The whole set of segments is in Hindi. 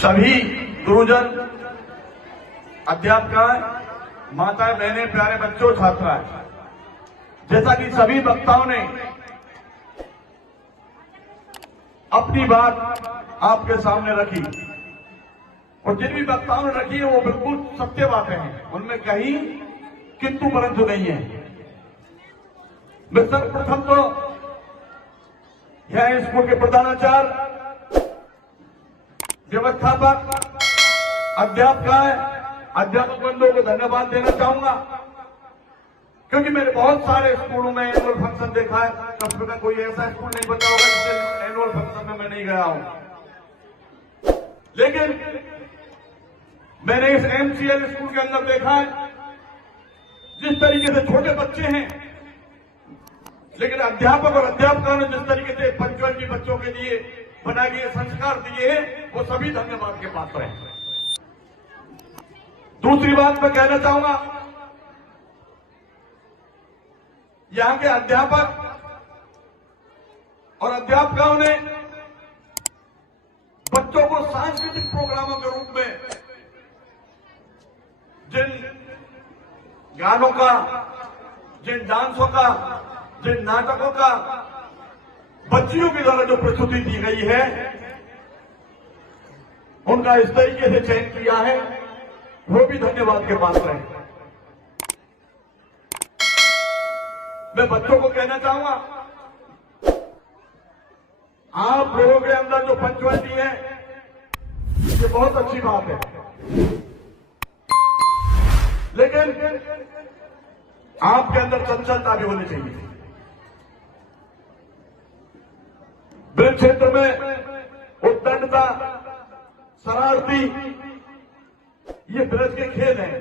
सभी गुरुजन, अध्यापकाएं, माताएं, बहनें, प्यारे बच्चों, छात्राएं, जैसा कि सभी वक्ताओं ने अपनी बात आपके सामने रखी और जिन भी वक्ताओं ने रखी है वो बिल्कुल सत्य बातें हैं, उनमें कहीं किंतु परंतु नहीं है। मैं सर्वप्रथम तो यह स्कूल के प्रधानाचार्य, व्यवस्थापक, अध्यापक बंधुओं को धन्यवाद देना चाहूंगा, क्योंकि मैंने बहुत सारे स्कूलों में एनुअल फंक्शन देखा है। कस्बे का कोई ऐसा स्कूल नहीं बचा होगा जिससे एनुअल फंक्शन में मैं नहीं गया हूं। लेकिन मैंने इस एमसीएल स्कूल के अंदर देखा है जिस तरीके से छोटे बच्चे हैं, लेकिन अध्यापक और अध्यापकों ने जिस तरीके से पंचुअलिटी बच्चों के लिए बनाए गए संस्कार दिए हैं, वो सभी धन्यवाद के पात्र हैं। दूसरी बात मैं कहना चाहूंगा, यहां के अध्यापक और अध्यापकों ने बच्चों को सांस्कृतिक प्रोग्रामों के रूप में जिन गानों का, जिन डांसों का, जिन नाटकों का बच्चियों के द्वारा जो प्रस्तुति दी गई है, उनका इस तरीके से चयन किया है, वो भी धन्यवाद के पात्र है। मैं बच्चों को कहना चाहूंगा, आप लोगों के अंदर जो पंचुअलिटी है, ये बहुत अच्छी बात है, लेकिन आपके अंदर चंचलता भी होनी चाहिए। ब्रज क्षेत्र में उद्दंडता, शरारती, ये ब्रज के खेल हैं।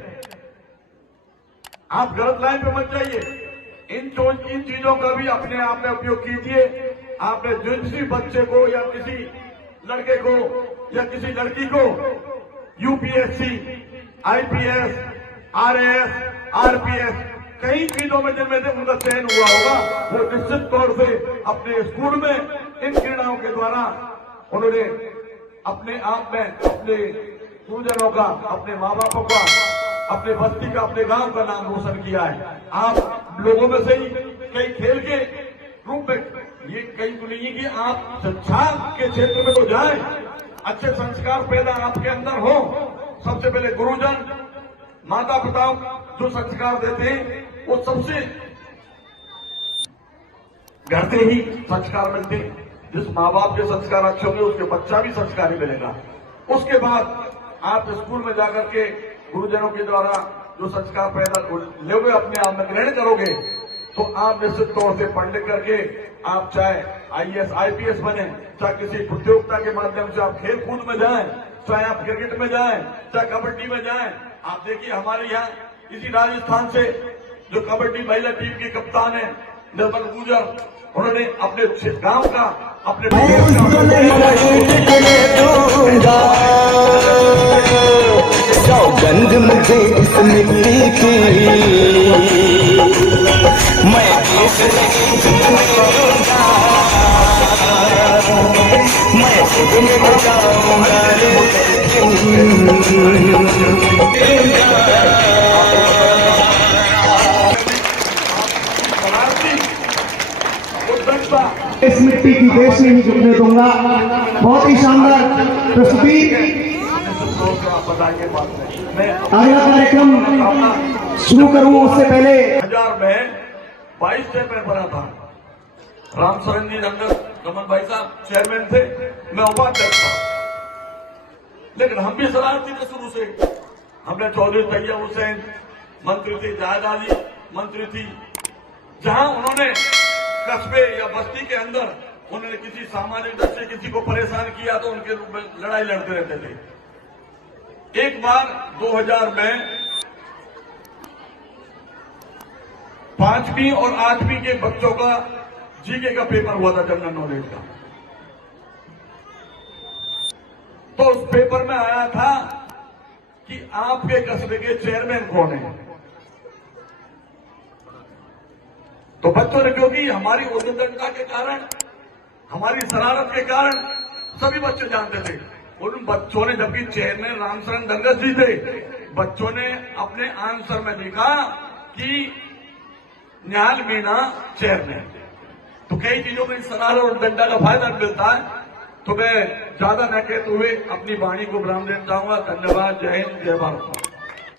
आप गलत लाइन पे मत जाइए। इन चीजों का भी अपने आप में उपयोग कीजिए। आपने जिस बच्चे को या किसी लड़के को या किसी लड़की को यूपीएससी, आईपीएस, आरएएस, आरपीएस, कई चीजों में जिनमें से उनका चयन हुआ होगा, वो निश्चित तौर से अपने स्कूल में इन क्रीड़ाओं के द्वारा उन्होंने अपने आप में अपने गुरुजनों का, अपने माँ बापों का, अपने बस्ती का, अपने गांव का नाम रोशन किया है। आप लोगों में से ही कई खेल के रूप में, ये कई तो नहीं है कि आप शिक्षा के क्षेत्र में तो जाएं, अच्छे संस्कार पैदा आपके अंदर हो। सबसे पहले गुरुजन, माता पिता जो संस्कार देते हैं, वो सबसे घर से ही संस्कार मिलते हैं। जिस माँ बाप के संस्कार अच्छे होंगे, उसके बच्चा भी संस्कारी मिलेगा। उसके बाद आप स्कूल में जाकर के गुरुजनों के द्वारा जो संस्कार पैदा लोगे, अपने आप में ग्रहण करोगे, तो आप निश्चित तौर से पढ़ लिख करके आप चाहे आईएएस, आईपीएस बने, चाहे किसी प्रतियोगिता के माध्यम से आप खेल कूद में जाएं, चाहे आप क्रिकेट में जाएं, चाहे कबड्डी में जाएं। आप देखिए हमारे यहाँ इसी राजस्थान से जो कबड्डी महिला टीम की कप्तान है निर्मल गुजर, उन्होंने अपने गांव का, अपने सौगंध मुझे इस मिट्टी की, मैं देश नहीं, मैं खुद में बचाऊंगा। इस मिट्टी की देश नहीं झुकने दूंगा। बहुत ही शानदार प्रस्तुति। अगला कार्यक्रम शुरू करूं उससे पहले 2000 में 22 चेयरमैन बना था। राम सरन जी नंदन रमन भाई साहब चेयरमैन थे, मैं उपाध्यक्ष था। लेकिन हम भी शरारती थे शुरू से। हमने चौधरी तैयब हुसैन मंत्री थे, जायदा जी मंत्री थी, जहां उन्होंने कस्बे या बस्ती के अंदर उन्होंने किसी सामाजिक दृष्टि से किसी को परेशान किया तो उनके रूप में लड़ाई लड़ते रहते थे। एक बार 2000 में 5वीं और 8वीं के बच्चों का जीके का पेपर हुआ था, जनरल नॉलेज का। तो उस पेपर में आया था कि आपके कस्बे के चेयरमैन कौन है। तो बच्चों ने, क्योंकि हमारी उद्दंडता के कारण, हमारी शरारत के कारण सभी बच्चे जानते थे उन बच्चों ने, जबकि चेयरमैन रामशरण डंगस जी थे, बच्चों ने अपने आंसर में लिखा कि न्याल मीना चेयरमैन। तो कई चीजों में सराहना और डंडा का फायदा मिलता है। तो मैं ज्यादा न कहते हुए अपनी वाणी को विराम देना चाहूंगा। धन्यवाद। जय हिंद, जय भारत।